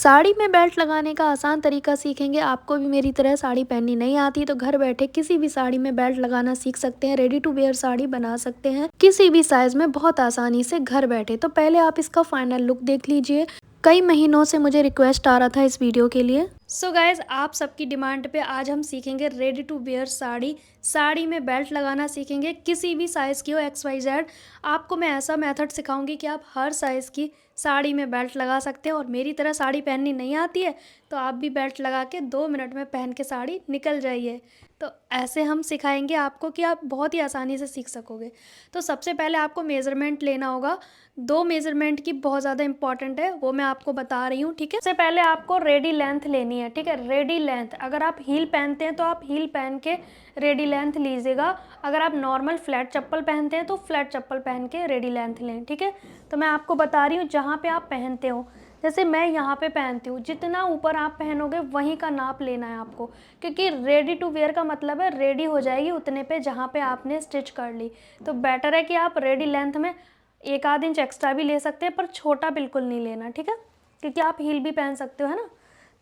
साड़ी में बेल्ट लगाने का आसान तरीका सीखेंगे। आपको भी मेरी तरह साड़ी पहननी नहीं आती तो घर बैठे किसी भी साड़ी में बेल्ट लगाना सीख सकते हैं। रेडी टू वेयर साड़ी बना सकते हैं किसी भी साइज में बहुत आसानी से घर बैठे। तो पहले आप इसका फाइनल लुक देख लीजिए। कई महीनों से मुझे रिक्वेस्ट आ रहा था इस वीडियो के लिए। सो गाइज, आप सबकी डिमांड पे आज हम सीखेंगे रेडी टू वेयर साड़ी में बेल्ट लगाना सीखेंगे। किसी भी साइज़ की हो, XYZ। आपको मैं ऐसा मेथड सिखाऊंगी कि आप हर साइज़ की साड़ी में बेल्ट लगा सकते हैं। और मेरी तरह साड़ी पहननी नहीं आती है तो आप भी बेल्ट लगा के 2 मिनट में पहन के साड़ी निकल जाइए। तो ऐसे हम सिखाएंगे आपको कि आप बहुत ही आसानी से सीख सकोगे। तो सबसे पहले आपको मेज़रमेंट लेना होगा। 2 मेज़रमेंट की बहुत ज़्यादा इंपॉर्टेंट है, वो मैं आपको बता रही हूँ, ठीक है। सबसे पहले आपको रेडी लेंथ लेनी है, ठीक है। रेडी लेंथ, अगर आप हील पहनते हैं तो आप हील पहन के रेडी लेंथ लीजिएगा। अगर आप नॉर्मल फ्लैट चप्पल पहनते हैं तो फ्लैट चप्पल पहन के रेडी लेंथ लें, ठीक है। तो मैं आपको बता रही हूँ जहाँ पे आप पहनते हो। जैसे मैं यहाँ पे पहनती हूँ, जितना ऊपर आप पहनोगे वहीं का नाप लेना है आपको, क्योंकि रेडी टू वेयर का मतलब है रेडी हो जाएगी उतने पे जहाँ पे आपने स्टिच कर ली। तो बेटर है कि आप रेडी लेंथ में 1 आध इंच एक्स्ट्रा भी ले सकते हैं, पर छोटा बिल्कुल नहीं लेना, ठीक है, क्योंकि आप हील भी पहन सकते हो, है ना।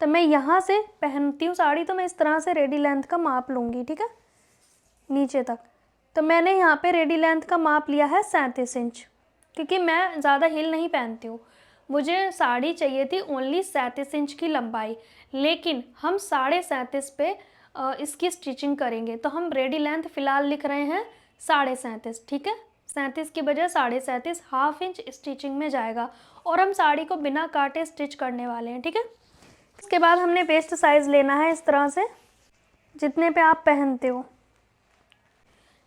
तो मैं यहाँ से पहनती हूँ साड़ी तो मैं इस तरह से रेडी लेंथ का माप लूँगी, ठीक है, नीचे तक। तो मैंने यहाँ पे रेडी लेंथ का माप लिया है 37 इंच, क्योंकि मैं ज़्यादा हील नहीं पहनती हूँ। मुझे साड़ी चाहिए थी ओनली 37 इंच की लंबाई, लेकिन हम 37.5 पे इसकी स्टिचिंग करेंगे। तो हम रेडी लेंथ फ़िलहाल लिख रहे हैं 37.5, ठीक है। 37 की बजाय 37.5, हाफ इंच स्टिचिंग में जाएगा। और हम साड़ी को बिना काटे स्टिच करने वाले हैं, ठीक है। इसके बाद हमने वेस्ट साइज़ लेना है इस तरह से, जितने पे आप पहनते हो।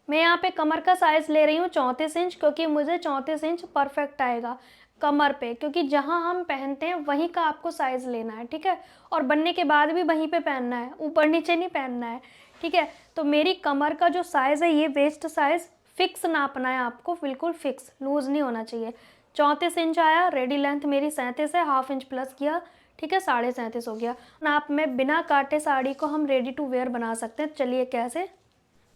मैं यहाँ पे कमर का साइज़ ले रही हूँ 34 इंच, क्योंकि मुझे 34 इंच परफेक्ट आएगा कमर पे, क्योंकि जहाँ हम पहनते हैं वहीं का आपको साइज़ लेना है, ठीक है। और बनने के बाद भी वहीं पे पहनना है, ऊपर नीचे नहीं पहनना है, ठीक है। तो मेरी कमर का जो साइज़ है, ये वेस्ट साइज़ फिक्स नापना है आपको, बिल्कुल फिक्स, लूज़ नहीं होना चाहिए। 34 इंच आया, रेडी लेंथ मेरी 37 है, हाफ इंच प्लस किया, ठीक है, 37.5 हो गया। नाप में बिना काटे साड़ी को हम रेडी टू वेयर बना सकते हैं। चलिए कैसे।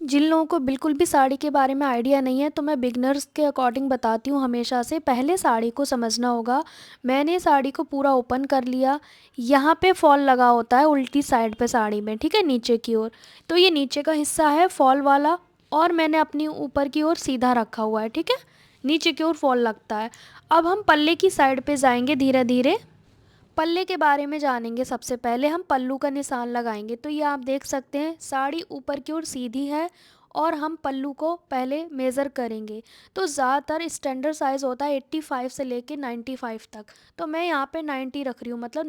जिन लोगों को बिल्कुल भी साड़ी के बारे में आइडिया नहीं है तो मैं बिगनर्स के अकॉर्डिंग बताती हूँ हमेशा से। पहले साड़ी को समझना होगा। मैंने साड़ी को पूरा ओपन कर लिया। यहाँ पे फॉल लगा होता है उल्टी साइड पे साड़ी में, ठीक है, नीचे की ओर। तो ये नीचे का हिस्सा है फॉल वाला, और मैंने अपनी ऊपर की ओर सीधा रखा हुआ है, ठीक है। नीचे की ओर फॉल लगता है। अब हम पल्ले की साइड पे जाएंगे धीरे धीरे। पल्ले के बारे में जानेंगे। सबसे पहले हम पल्लू का निशान लगाएंगे। तो ये आप देख सकते हैं साड़ी ऊपर की ओर सीधी है, और हम पल्लू को पहले मेज़र करेंगे। तो ज़्यादातर स्टैंडर्ड साइज़ होता है 85 से लेके 95 तक। तो मैं यहाँ पे 90 रख रही हूँ, मतलब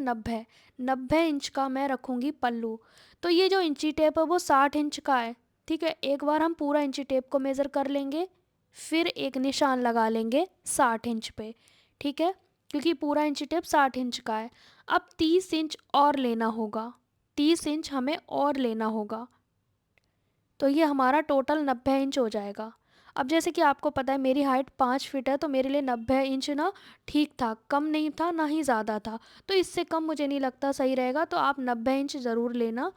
90 इंच का मैं रखूँगी पल्लू। तो ये जो इंची टेप है वो 60 इंच का है, ठीक है। एक बार हम पूरा इंची टेप को मेज़र कर लेंगे, फिर एक निशान लगा लेंगे 60 इंच पे, ठीक है, क्योंकि पूरा इंची टेप 60 इंच का है। अब 30 इंच और लेना होगा, 30 इंच हमें और लेना होगा। तो ये हमारा टोटल 90 इंच हो जाएगा। अब जैसे कि आपको पता है मेरी हाइट 5 फीट है, तो मेरे लिए 90 इंच ना ठीक था, कम नहीं था ना ही ज़्यादा था। तो इससे कम मुझे नहीं लगता सही रहेगा, तो आप 90 इंच ज़रूर लेना।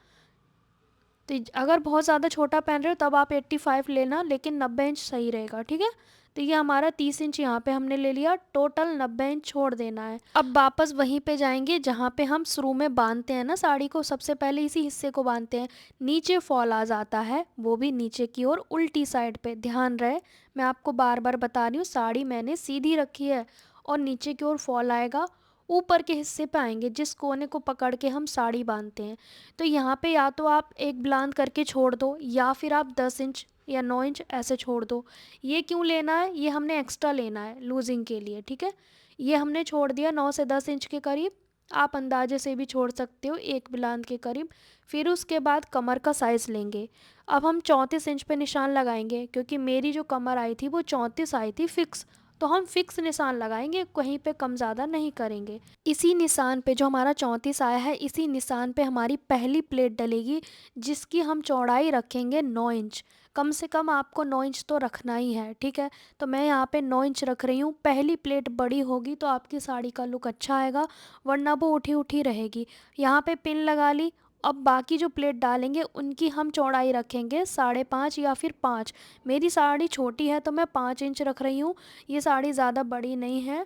तो अगर बहुत ज़्यादा छोटा पहन रहे हो तब आप 85 लेना, लेकिन 90 इंच सही रहेगा, ठीक है। तो ये हमारा 30 इंच यहाँ पे हमने ले लिया, टोटल 90 इंच छोड़ देना है। अब वापस वहीं पे जाएंगे जहाँ पे हम शुरू में बांधते हैं ना साड़ी को। सबसे पहले इसी हिस्से को बांधते हैं। नीचे फॉल आ जाता है, वो भी नीचे की ओर उल्टी साइड पे। ध्यान रहे, मैं आपको बार बार बता रही हूँ, साड़ी मैंने सीधी रखी है और नीचे की ओर फॉल आएगा। ऊपर के हिस्से पे आएंगे जिस कोने को पकड़ के हम साड़ी बांधते हैं। तो यहाँ पे या तो आप एक ब्लांद करके छोड़ दो, या फिर आप 10 इंच या 9 इंच ऐसे छोड़ दो। ये क्यों लेना है, ये हमने एक्स्ट्रा लेना है लूजिंग के लिए, ठीक है। ये हमने छोड़ दिया 9 से 10 इंच के करीब। आप अंदाजे से भी छोड़ सकते हो, एक ब्लांद के करीब। फिर उसके बाद कमर का साइज़ लेंगे। अब हम 34 इंच पे निशान लगाएंगे, क्योंकि मेरी जो कमर आई थी वो 34 आई थी फिक्स। तो हम फिक्स निशान लगाएंगे, कहीं पे कम ज़्यादा नहीं करेंगे। इसी निशान पे जो हमारा 34 आया है, इसी निशान पे हमारी पहली प्लेट डलेगी, जिसकी हम चौड़ाई रखेंगे 9 इंच। कम से कम आपको 9 इंच तो रखना ही है, ठीक है। तो मैं यहाँ पे 9 इंच रख रही हूँ। पहली प्लेट बड़ी होगी तो आपकी साड़ी का लुक अच्छा आएगा, वरना वो उठी उठी रहेगी। यहाँ पे पिन लगा ली। अब बाकी जो प्लेट डालेंगे उनकी हम चौड़ाई रखेंगे 5.5 या फिर 5। मेरी साड़ी छोटी है तो मैं 5 इंच रख रही हूँ। ये साड़ी ज़्यादा बड़ी नहीं है,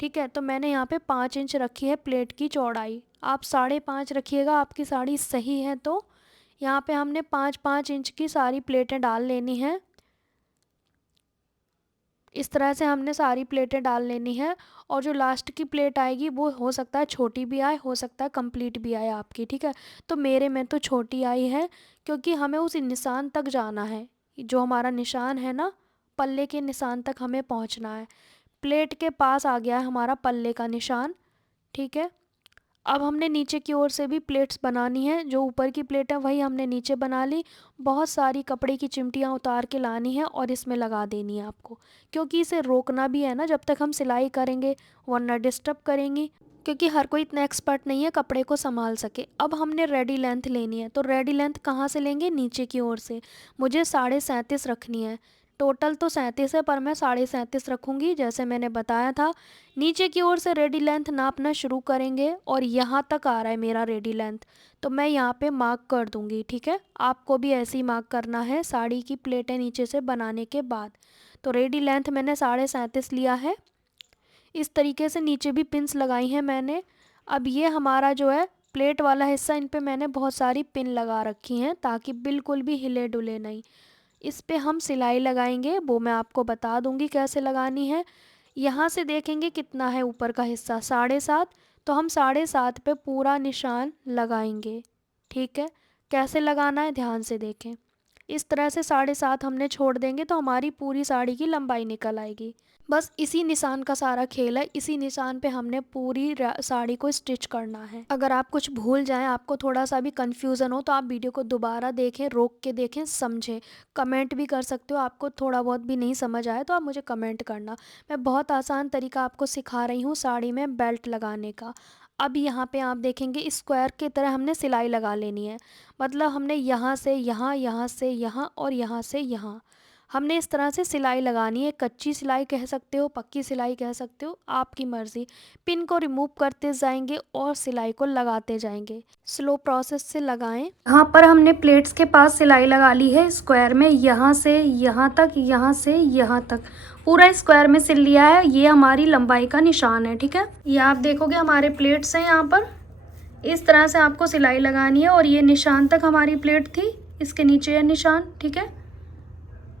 ठीक है। तो मैंने यहाँ पे 5 इंच रखी है प्लेट की चौड़ाई, आप 5.5 रखिएगा, आपकी साड़ी सही है। तो यहाँ पे हमने 5-5 इंच की सारी प्लेटें डाल लेनी है। इस तरह से हमने सारी प्लेटें डाल लेनी है। और जो लास्ट की प्लेट आएगी वो हो सकता है छोटी भी आए, हो सकता है कंप्लीट भी आए आपकी, ठीक है। तो मेरे में तो छोटी आई है, क्योंकि हमें उस निशान तक जाना है, जो हमारा निशान है ना, पल्ले के निशान तक हमें पहुंचना है। प्लेट के पास आ गया है हमारा पल्ले का निशान, ठीक है। अब हमने नीचे की ओर से भी प्लेट्स बनानी है, जो ऊपर की प्लेट है वही हमने नीचे बना ली। बहुत सारी कपड़े की चिमटियाँ उतार के लानी है और इसमें लगा देनी है आपको, क्योंकि इसे रोकना भी है ना जब तक हम सिलाई करेंगे, वरना डिस्टर्ब करेंगी, क्योंकि हर कोई इतना एक्सपर्ट नहीं है कपड़े को संभाल सके। अब हमने रेडी लेंथ लेनी है, तो रेडी लेंथ कहाँ से लेंगे, नीचे की ओर से। मुझे 37.5 रखनी है, टोटल तो 37 है पर मैं 37.5 रखूँगी, जैसे मैंने बताया था। नीचे की ओर से रेडी लेंथ नापना शुरू करेंगे और यहाँ तक आ रहा है मेरा रेडी लेंथ, तो मैं यहाँ पे मार्क कर दूँगी, ठीक है। आपको भी ऐसे ही मार्क करना है साड़ी की प्लेटें नीचे से बनाने के बाद। तो रेडी लेंथ मैंने 37.5 लिया है। इस तरीके से नीचे भी पिन्स लगाई हैं मैंने। अब ये हमारा जो है प्लेट वाला हिस्सा, इन पे मैंने बहुत सारी पिन लगा रखी हैं ताकि बिल्कुल भी हिले डुले नहीं। इस पे हम सिलाई लगाएंगे, वो मैं आपको बता दूंगी कैसे लगानी है। यहाँ से देखेंगे कितना है ऊपर का हिस्सा, 7.5, तो हम 7.5 पे पूरा निशान लगाएंगे, ठीक है। कैसे लगाना है ध्यान से देखें। इस तरह से 7.5 हमने छोड़ देंगे तो हमारी पूरी साड़ी की लंबाई निकल आएगी। बस इसी निशान का सारा खेल है, इसी निशान पे हमने पूरी साड़ी को स्टिच करना है। अगर आप कुछ भूल जाएं, आपको थोड़ा सा भी कंफ्यूजन हो, तो आप वीडियो को दोबारा देखें, रोक के देखें, समझें। कमेंट भी कर सकते हो, आपको थोड़ा बहुत भी नहीं समझ आए तो आप मुझे कमेंट करना। मैं बहुत आसान तरीका आपको सिखा रही हूँ साड़ी में बेल्ट लगाने का। अब यहाँ पे आप देखेंगे स्क्वायर की तरह हमने सिलाई लगा लेनी है, मतलब हमने यहाँ से यहाँ, यहाँ से यहाँ और यहाँ से यहाँ, हमने इस तरह से सिलाई लगानी है। कच्ची सिलाई कह सकते हो, पक्की सिलाई कह सकते हो, आपकी मर्ज़ी। पिन को रिमूव करते जाएंगे और सिलाई को लगाते जाएंगे, स्लो प्रोसेस से लगाएं। यहाँ पर हमने प्लेट्स के पास सिलाई लगा ली है स्क्वायर में, यहाँ से यहाँ तक, यहाँ से यहाँ तक पूरा स्क्वायर में सिल लिया है। ये हमारी लंबाई का निशान है, ठीक है। ये आप देखोगे हमारे प्लेट्स हैं, यहाँ पर इस तरह से आपको सिलाई लगानी है और ये निशान तक हमारी प्लेट थी, इसके नीचे है निशान, ठीक है।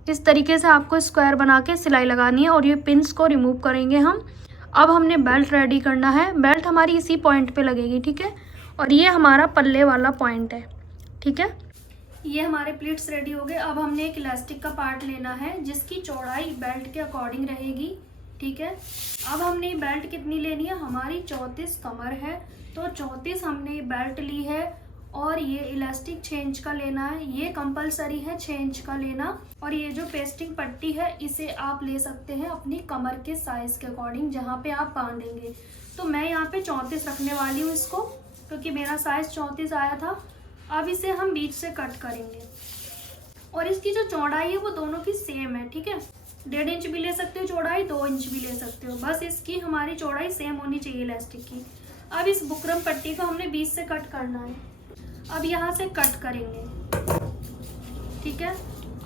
इस तरीके से आपको स्क्वायर बना के सिलाई लगानी है और ये पिन्स को रिमूव करेंगे हम। अब हमने बेल्ट रेडी करना है, बेल्ट हमारी इसी पॉइंट पे लगेगी, ठीक है। और ये हमारा पल्ले वाला पॉइंट है, ठीक है। ये हमारे प्लेट्स रेडी हो गए। अब हमने एक इलास्टिक का पार्ट लेना है जिसकी चौड़ाई बेल्ट के अकॉर्डिंग रहेगी, ठीक है। अब हमने बेल्ट कितनी लेनी है, हमारी 34 कमर है, तो 34 हमने बेल्ट ली है। और ये इलास्टिक 6 इंच का लेना है, ये कंपलसरी है 6 इंच का लेना। और ये जो पेस्टिंग पट्टी है इसे आप ले सकते हैं अपनी कमर के साइज के अकॉर्डिंग, जहाँ पे आप बांधेंगे। तो मैं यहाँ पे 34 रखने वाली हूँ इसको, क्योंकि मेरा साइज 34 आया था। अब इसे हम बीच से कट करेंगे और इसकी जो चौड़ाई है वो दोनों की सेम है, ठीक है। 1.5 इंच भी ले सकते हो चौड़ाई, 2 इंच भी ले सकते हो, बस इसकी हमारी चौड़ाई सेम होनी चाहिए इलास्टिक की। अब इस बुकरम पट्टी को हमने बीच से कट करना है। अब यहाँ से कट करेंगे, ठीक है।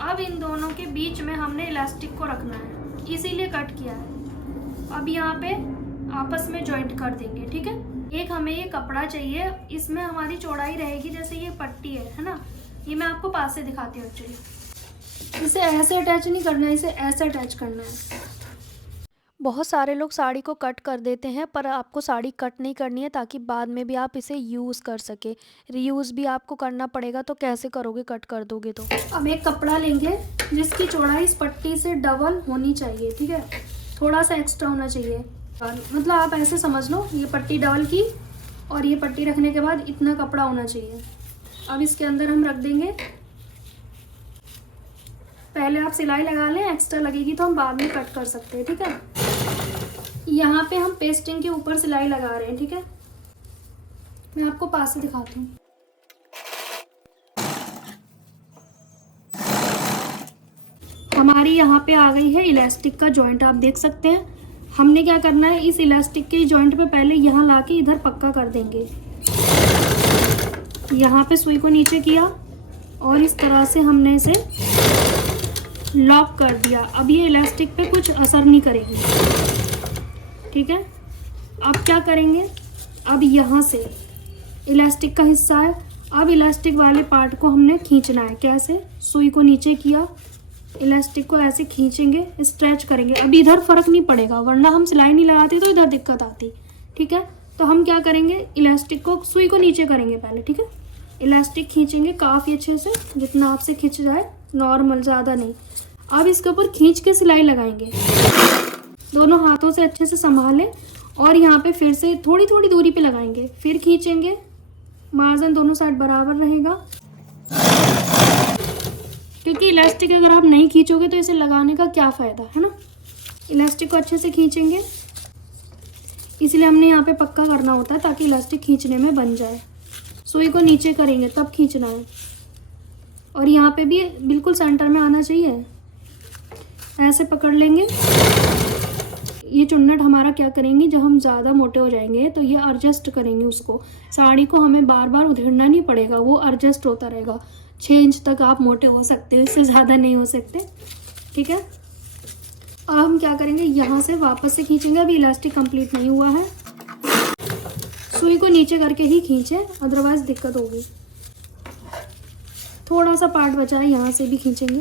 अब इन दोनों के बीच में हमने इलास्टिक को रखना है, इसीलिए कट किया है। अब यहाँ पे आपस में जॉइंट कर देंगे, ठीक है। एक हमें ये कपड़ा चाहिए, इसमें हमारी चौड़ाई रहेगी जैसे ये पट्टी है ना, ये मैं आपको पास से दिखाती हूँ। एक्चुअली इसे ऐसे अटैच नहीं करना है, इसे ऐसे अटैच करना है। बहुत सारे लोग साड़ी को कट कर देते हैं, पर आपको साड़ी कट नहीं करनी है ताकि बाद में भी आप इसे यूज़ कर सके। रीयूज़ भी आपको करना पड़ेगा, तो कैसे करोगे, कट कर दोगे तो। अब एक कपड़ा लेंगे जिसकी चौड़ाई इस पट्टी से डबल होनी चाहिए, ठीक है। थोड़ा सा एक्स्ट्रा होना चाहिए, मतलब आप ऐसे समझ लो ये पट्टी डबल की और ये पट्टी रखने के बाद इतना कपड़ा होना चाहिए। अब इसके अंदर हम रख देंगे, पहले आप सिलाई लगा लें, एक्स्ट्रा लगेगी तो हम बाद में कट कर सकते हैं, ठीक है। यहाँ पे हम पेस्टिंग के ऊपर सिलाई लगा रहे हैं, ठीक है। मैं आपको पास से दिखाती हूँ। हमारी यहाँ पे आ गई है इलास्टिक का जॉइंट, आप देख सकते हैं। हमने क्या करना है, इस इलास्टिक के जॉइंट पे पहले यहाँ लाके इधर पक्का कर देंगे। यहाँ पे सुई को नीचे किया और इस तरह से हमने इसे लॉक कर दिया। अब ये इलास्टिक पे कुछ असर नहीं करेगी, ठीक है। अब क्या करेंगे, अब यहाँ से इलास्टिक का हिस्सा है, अब इलास्टिक वाले पार्ट को हमने खींचना है। कैसे, सुई को नीचे किया, इलास्टिक को ऐसे खींचेंगे, स्ट्रेच करेंगे। अभी इधर फर्क नहीं पड़ेगा, वरना हम सिलाई नहीं लगाते तो इधर दिक्कत आती। ठीक है, तो हम क्या करेंगे, इलास्टिक को, सुई को नीचे करेंगे पहले। ठीक है, इलास्टिक खींचेंगे काफ़ी अच्छे से, जितना आपसे खींच जाए, नॉर्मल, ज़्यादा नहीं। अब इसके ऊपर खींच के सिलाई लगाएंगे, दोनों हाथों से अच्छे से संभालें और यहाँ पे फिर से थोड़ी थोड़ी दूरी पे लगाएंगे, फिर खींचेंगे, मार्जिन दोनों साइड बराबर रहेगा। क्योंकि इलास्टिक अगर आप नहीं खींचोगे तो इसे लगाने का क्या फ़ायदा है ना। इलास्टिक को अच्छे से खींचेंगे, इसलिए हमने यहाँ पे पक्का करना होता है ताकि इलास्टिक खींचने में बन जाए। सुई को नीचे करेंगे तब खींचना है, और यहाँ पे भी बिल्कुल सेंटर में आना चाहिए। ऐसे पकड़ लेंगे। ये चुन्नट हमारा क्या करेंगे, जब हम ज़्यादा मोटे हो जाएंगे तो ये एडजस्ट करेंगे उसको। साड़ी को हमें बार बार उधेड़ना नहीं पड़ेगा, वो एडजस्ट होता रहेगा। 6 इंच तक आप मोटे हो सकते हो, इससे ज़्यादा नहीं हो सकते। ठीक है, अब हम क्या करेंगे, यहाँ से वापस से खींचेंगे। अभी इलास्टिक कंप्लीट नहीं हुआ है, सुई को नीचे करके ही खींचे, अदरवाइज दिक्कत होगी। थोड़ा सा पार्ट बचा है, यहाँ से भी खींचेंगे।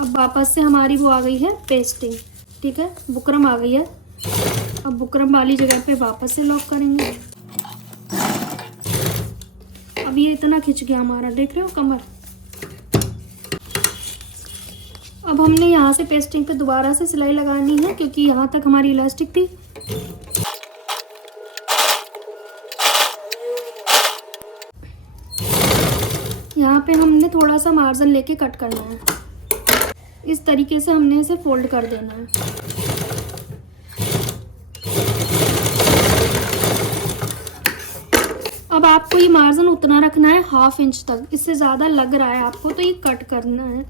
अब वापस से हमारी वो आ गई है पेस्टिंग। ठीक है, बुकरम आ गई है। अब बुकरम वाली जगह पे वापस से लॉक करेंगे। अब ये इतना खिंच गया हमारा, देख रहे हो कमर। अब हमने यहाँ से पेस्टिंग पे दोबारा से सिलाई लगानी है, क्योंकि यहाँ तक हमारी इलास्टिक थी। यहाँ पे हमने थोड़ा सा मार्जिन लेके कट करना है। इस तरीके से हमने इसे फोल्ड कर देना है। अब आपको ये मार्जिन उतना रखना है 1/2 इंच तक। इससे ज़्यादा लग रहा है आपको तो ये कट करना है।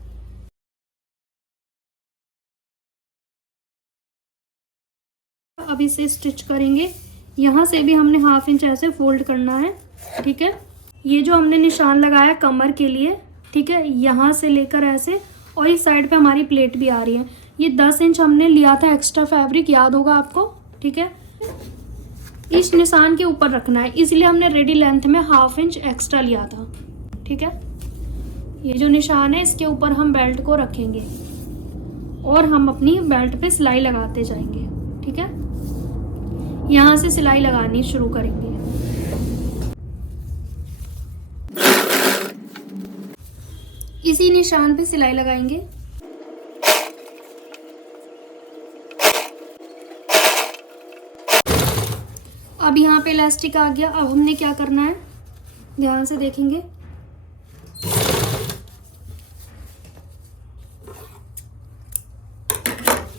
अब इसे स्टिच करेंगे। यहाँ से भी हमने 1/2 इंच ऐसे फोल्ड करना है। ठीक है, ये जो हमने निशान लगाया कमर के लिए, ठीक है, यहाँ से लेकर ऐसे, और इस साइड पे हमारी प्लेट भी आ रही है। ये 10 इंच हमने लिया था एक्स्ट्रा फैब्रिक, याद होगा आपको। ठीक है, इस निशान के ऊपर रखना है, इसलिए हमने रेडी लेंथ में 1/2 इंच एक्स्ट्रा लिया था। ठीक है, ये जो निशान है इसके ऊपर हम बेल्ट को रखेंगे और हम अपनी बेल्ट पे सिलाई लगाते जाएंगे। ठीक है, यहाँ से सिलाई लगानी शुरू करेंगे। इसी निशान पे सिलाई लगाएंगे। अब यहाँ पे इलास्टिक आ गया। अब हमने क्या करना है, ध्यान से देखेंगे।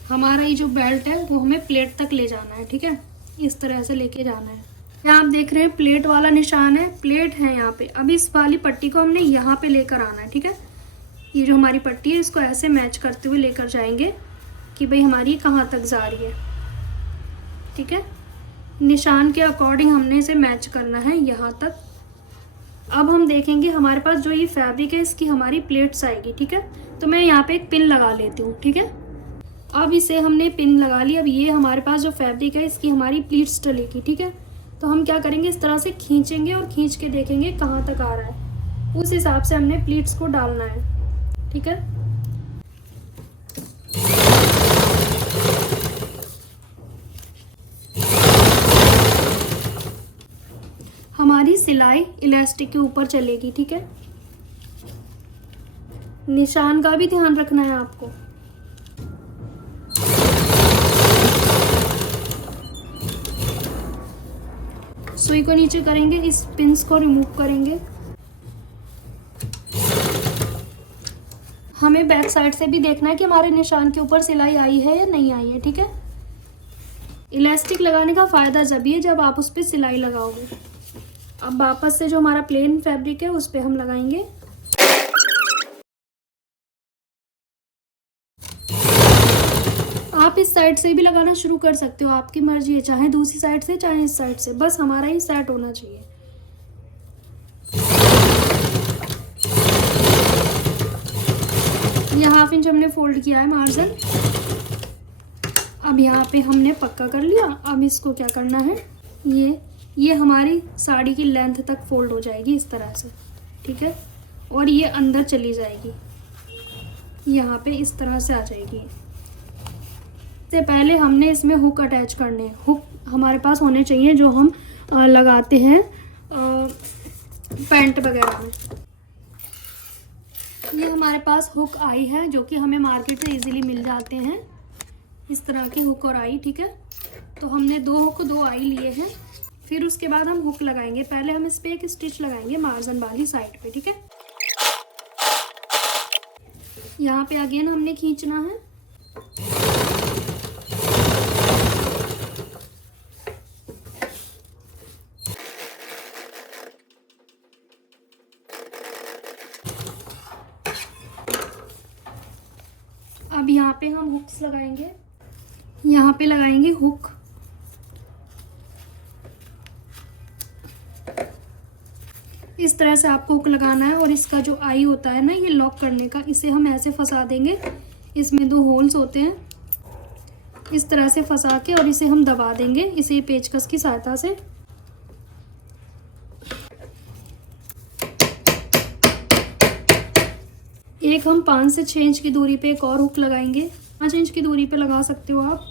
हमारा ये जो बेल्ट है वो हमें प्लेट तक ले जाना है। ठीक है, इस तरह से लेके जाना है। यहाँ आप देख रहे हैं प्लेट वाला निशान है, प्लेट है यहाँ पे। अब इस वाली पट्टी को हमने यहाँ पे लेकर आना है। ठीक है, ये जो हमारी पट्टी है इसको ऐसे मैच करते हुए लेकर जाएंगे कि भाई हमारी कहाँ तक जा रही है। ठीक है, निशान के अकॉर्डिंग हमने इसे मैच करना है यहाँ तक। अब हम देखेंगे हमारे पास जो ये फैब्रिक है इसकी हमारी प्लेट्स आएगी। ठीक है, तो मैं यहाँ पे एक पिन लगा लेती हूँ। ठीक है, अब इसे हमने पिन लगा ली। अब ये हमारे पास जो फैब्रिक है इसकी हमारी प्लीट्स डलेगी। ठीक है, तो हम क्या करेंगे, इस तरह से खींचेंगे और खींच के देखेंगे कहाँ तक आ रहा है, उस हिसाब से हमने प्लीट्स को डालना है। ठीक है, हमारी सिलाई इलास्टिक के ऊपर चलेगी। ठीक है, निशान का भी ध्यान रखना है आपको। सुई को नीचे करेंगे, इस पिंस को रिमूव करेंगे। हमें बैक साइड से भी देखना है कि हमारे निशान के ऊपर सिलाई आई है या नहीं आई है। ठीक है, इलास्टिक लगाने का फ़ायदा जब ये जब आप उस पर सिलाई लगाओगे। अब वापस से जो हमारा प्लेन फैब्रिक है उस पर हम लगाएंगे। आप इस साइड से भी लगाना शुरू कर सकते हो, आपकी मर्जी है, चाहे दूसरी साइड से चाहे इस साइड से, बस हमारा ही सेट होना चाहिए। ये 1/2 इंच हमने फोल्ड किया है मार्जिन। अब यहाँ पे हमने पक्का कर लिया। अब इसको क्या करना है, ये हमारी साड़ी की लेंथ तक फोल्ड हो जाएगी इस तरह से, ठीक है। और ये अंदर चली जाएगी, यहाँ पे इस तरह से आ जाएगी। इससे पहले हमने इसमें हुक अटैच करने हैं। हुक हमारे पास होने चाहिए जो हम लगाते हैं पैंट वगैरह में। ये हमारे पास हुक आई है जो कि हमें मार्केट से इजीली मिल जाते हैं, इस तरह की हुक और आई, ठीक है। तो हमने 2 हुक 2 आई लिए हैं। फिर उसके बाद हम हुक लगाएंगे। पहले हम इस पे एक स्टिच लगाएंगे मार्जिन वाली साइड पे, ठीक है। यहाँ पे अगेन हमने खींचना है। अब यहाँ पे हम हुक्स लगाएंगे। यहाँ पे लगाएंगे हुक। इस तरह से आपको हुक लगाना है। और इसका जो आई होता है ना, ये लॉक करने का, इसे हम ऐसे फंसा देंगे। इसमें 2 होल्स होते हैं, इस तरह से फंसा के और इसे हम दबा देंगे इसे पेचकस की सहायता से। एक हम 5 से 6 इंच की दूरी पे एक और हुक लगाएंगे। 5 इंच की दूरी पे लगा सकते हो आप।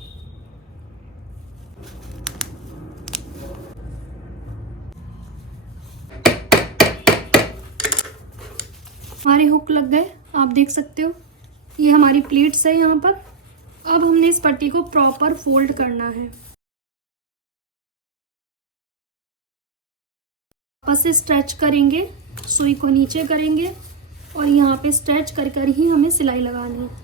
हमारे हुक लग गए, आप देख सकते हो। ये हमारी प्लीट्स है यहाँ पर। अब हमने इस पट्टी को प्रॉपर फोल्ड करना है। वापस से स्ट्रेच करेंगे, सुई को नीचे करेंगे और यहाँ पे स्ट्रेच कर कर ही हमें सिलाई लगानी है।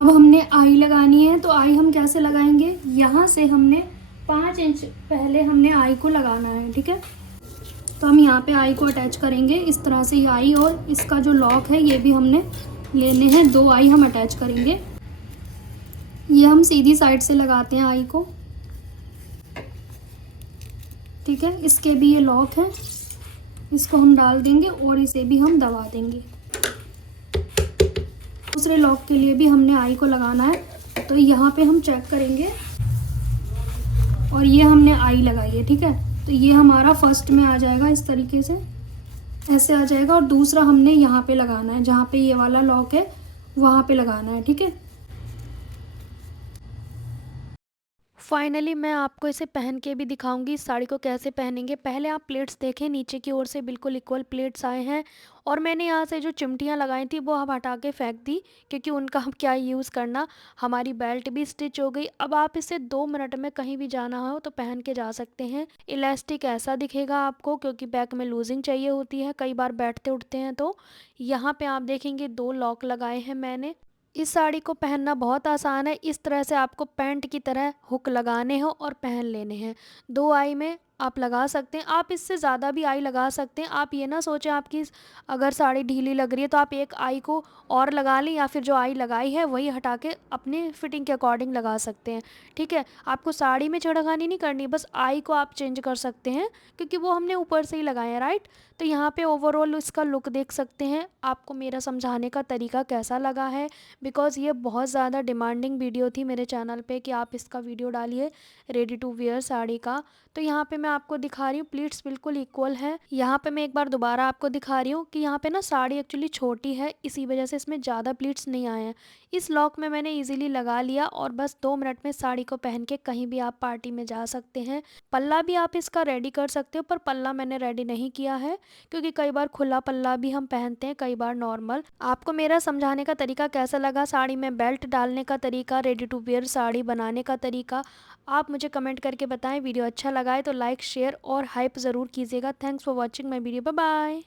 अब हमने आई लगानी है। तो आई हम कैसे लगाएंगे, यहाँ से हमने 5 इंच पहले हमने आई को लगाना है, ठीक है। तो हम यहाँ पे आई को अटैच करेंगे इस तरह से। आई और इसका जो लॉक है ये भी हमने लेने हैं। 2 आई हम अटैच करेंगे। ये हम सीधी साइड से लगाते हैं आई को, ठीक है। इसके भी ये लॉक है, इसको हम डाल देंगे और इसे भी हम दबा देंगे। दूसरे लॉक के लिए भी हमने आई को लगाना है। तो यहाँ पे हम चेक करेंगे और ये हमने आई लगाई है, ठीक है। तो ये हमारा फर्स्ट में आ जाएगा, इस तरीके से ऐसे आ जाएगा। और दूसरा हमने यहाँ पे लगाना है, जहाँ पे ये वाला लॉक है वहाँ पे लगाना है, ठीक है। फाइनली मैं आपको इसे पहन के भी दिखाऊंगी इस साड़ी को कैसे पहनेंगे। पहले आप प्लेट्स देखें, नीचे की ओर से बिल्कुल इक्वल प्लेट्स आए हैं। और मैंने यहाँ से जो चिमटियाँ लगाई थी वो हम हटा के फेंक दी, क्योंकि उनका हम क्या यूज़ करना। हमारी बेल्ट भी स्टिच हो गई। अब आप इसे 2 मिनट में कहीं भी जाना हो तो पहन के जा सकते हैं। इलास्टिक ऐसा दिखेगा आपको, क्योंकि बैक में लूजिंग चाहिए होती है कई बार बैठते उठते हैं। तो यहाँ पे आप देखेंगे 2 लॉक लगाए हैं मैंने। इस साड़ी को पहनना बहुत आसान है। इस तरह से आपको पैंट की तरह हुक लगाने हो और पहन लेने हैं। 2 आई में आप लगा सकते हैं। आप इससे ज़्यादा भी आई लगा सकते हैं। आप ये ना सोचें आपकी अगर साड़ी ढीली लग रही है तो आप एक आई को और लगा लें, या फिर जो आई लगाई है वही हटा के अपने फिटिंग के अकॉर्डिंग लगा सकते हैं, ठीक है। आपको साड़ी में छेड़खानी नहीं करनी, बस आई को आप चेंज कर सकते हैं, क्योंकि वो हमने ऊपर से ही लगाए हैं, राइट। तो यहाँ पे ओवरऑल इसका लुक देख सकते हैं। आपको मेरा समझाने का तरीका कैसा लगा है, बिकॉज़ ये बहुत ज़्यादा डिमांडिंग वीडियो थी मेरे चैनल पे कि आप इसका वीडियो डालिए रेडी टू वेयर साड़ी का। तो यहाँ पे मैं आपको दिखा रही हूँ प्लीट्स बिल्कुल इक्वल है। यहाँ पे मैं एक बार दोबारा आपको दिखा रही हूँ कि यहाँ पे ना साड़ी एक्चुअली छोटी है, इसी वजह से इसमें ज़्यादा प्लीट्स नहीं आए हैं। इस लॉक में मैंने इजीली लगा लिया और बस 2 मिनट में साड़ी को पहन के कहीं भी आप पार्टी में जा सकते हैं। पल्ला भी आप इसका रेडी कर सकते हो, पर पल्ला मैंने रेडी नहीं किया है, क्योंकि कई बार खुला पल्ला भी हम पहनते हैं, कई बार नॉर्मल। आपको मेरा समझाने का तरीका कैसा लगा, साड़ी में बेल्ट डालने का तरीका, रेडी टू वेयर साड़ी बनाने का तरीका, आप मुझे कमेंट करके बताएं। वीडियो अच्छा लगा है तो लाइक शेयर और हाइप ज़रूर कीजिएगा। Thanks for watching my video. Bye bye.